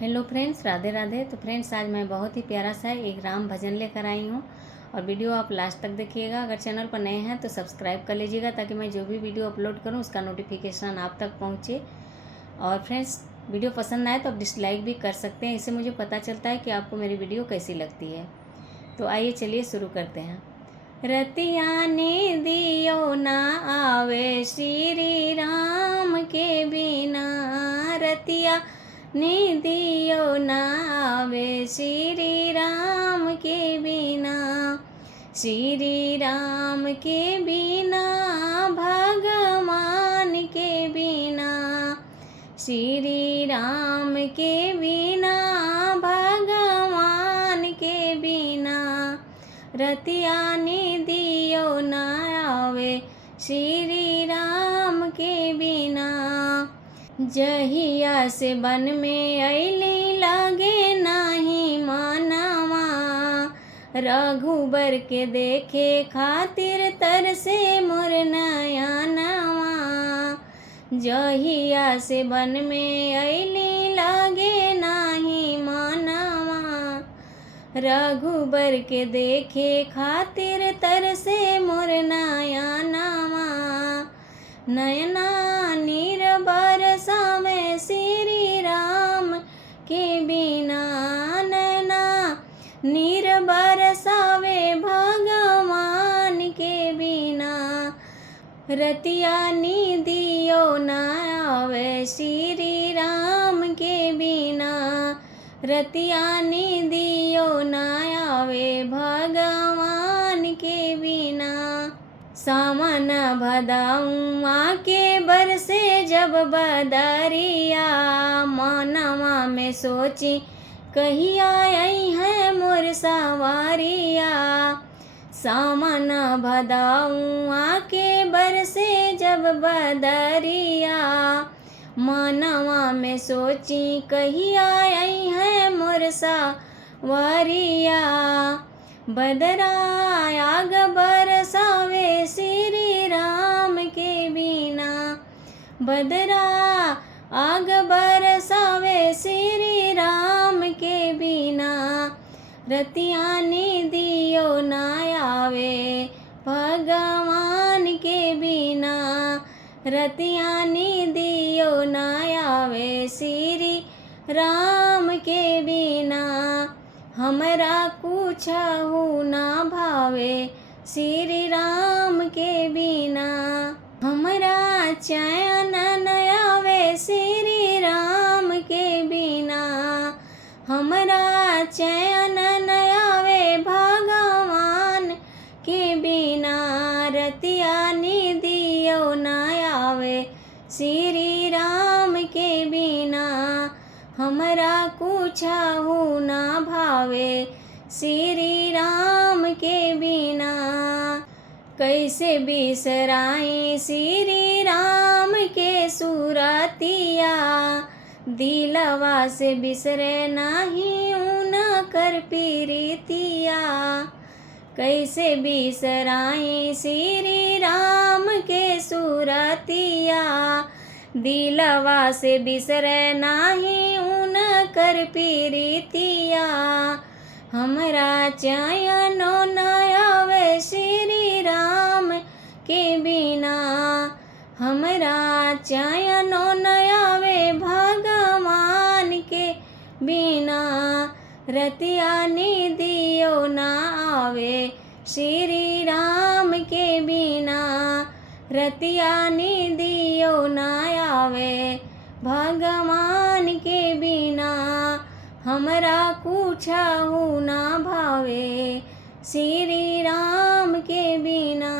Hello friends, Radhe Radhe. तो friends, आज मैं बहुत ही प्यारा सा एक राम भजन लेकर आई हूँ और वीडियो आप लास्ट तक देखिएगा। अगर चैनल पर नए हैं तो सब्सक्राइब कर लीजिएगा ताकि मैं जो भी वीडियो अपलोड करूँ उसका नोटिफिकेशन आप तक पहुँचे। और फ्रेंड्स, वीडियो पसंद आए तो आप डिसलाइक भी कर सकते हैं, इससे मुझे पता चलता है कि आपको मेरी वीडियो कैसी लगती है। तो आइए चलिए शुरू करते हैं। रतिया ने दियो ना आवे श्री राम के बिना, रतिया ने दियो ना आवे श्री राम के बिना, श्री राम के बिना भगवान के बिना, श्री राम के बिना भगवान के बिना, रतिया ने दियो ना आवे श्री राम के बिना। जहिया से बन में अली लगे नाही मानवा, रघुबर के देखे खातिर तरसे मोर नयनवा, जहिया से बन में अली लगे नाही मानवा, रघुबर के देखे खातिर तरसे मोर नयनवा, नयना नीर बरसावे श्री राम के बिना, नैना नीर बरसावे भगवान के बिना, रतिया नी दियो ना आवे श्री राम के बिना, रतिया नी दियो ना आवे भगवान के बिना। सावन भदौआ के बरसे जब बदरिया, मनवा में सोची कहिया आई है मोर सवारिया, सावन भदौआ के बरसे जब बदरिया, मनवा में सोची कहिया आई है मोर सवारिया, बदरा आग बरसावे श्री राम के बिना, बदरा आग बरसावे श्री राम के बिना, रतिया ने दियो ना आवे भगवान के बिना, रतिया ने दियो ना आवे श्री राम के बिना, हमरा कुछहु ना भावे श्री राम के बिना, हमरा चैन न आवे श्री राम के बिना, हमरा चैन न आवे भगवान के बिना, रतिया ने दियो ना आवे श्री राम के बिना, हमरा कुछहु ना भावे श्री राम के बिना। कैसे बिसराई श्री राम के सुरतिया, दिलवा से बिसरे नाही उना कर पीरितिया, कैसे बिसराई श्री राम के सुरतिया, दिलवा से बिसरे नाही उन कर पीरितिया, हमरा चैनो न आवे श्री राम के बिना, हमरा चैनो न आवे भगवान के बिना, रतिया ने दियो ना आवे श्री राम के बिना, रतिया ने दियो ना आवे भगवान के बिना, हमरा कुछहु ना भावे श्री राम के बिना।